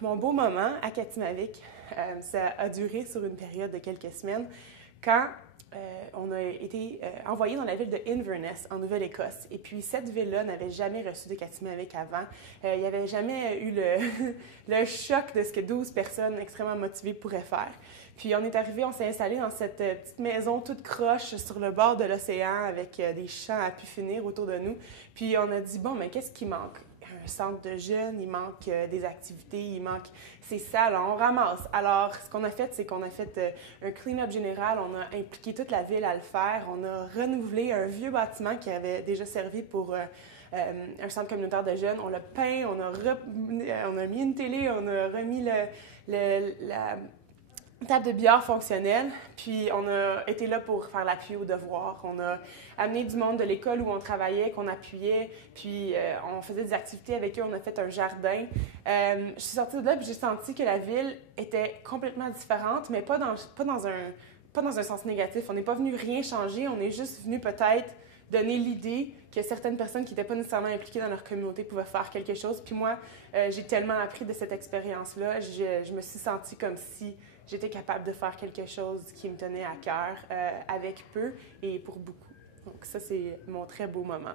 mon beau moment à Katimavik, ça a duré sur une période de quelques semaines quand on a été envoyé dans la ville de Inverness, en Nouvelle-Écosse. Et puis, cette ville-là n'avait jamais reçu de Katimavik avant. Il n'y avait jamais eu le choc de ce que 12 personnes extrêmement motivées pourraient faire. Puis, on est arrivé, on s'est installé dans cette petite maison toute croche sur le bord de l'océan avec des champs à pu finir autour de nous. Puis, on a dit, bon, mais qu'est-ce qui manque? Un centre de jeunes, il manque des activités, il manque ces salles, on ramasse. Alors, ce qu'on a fait, c'est qu'on a fait un clean-up général, on a impliqué toute la ville à le faire, on a renouvelé un vieux bâtiment qui avait déjà servi pour un centre communautaire de jeunes, on l'a peint, on a mis une télé, on a remis la table de billard fonctionnelle, puis on a été là pour faire l'appui aux devoirs. On a amené du monde de l'école où on travaillait, qu'on appuyait, puis on faisait des activités avec eux, on a fait un jardin. Je suis sortie de là, puis j'ai senti que la ville était complètement différente, mais pas dans un sens négatif. On n'est pas venu rien changer, on est juste venu peut-être donner l'idée que certaines personnes qui n'étaient pas nécessairement impliquées dans leur communauté pouvaient faire quelque chose. Puis moi, j'ai tellement appris de cette expérience-là, je me suis sentie comme si j'étais capable de faire quelque chose qui me tenait à cœur avec peu et pour beaucoup. Donc ça, c'est mon très beau moment.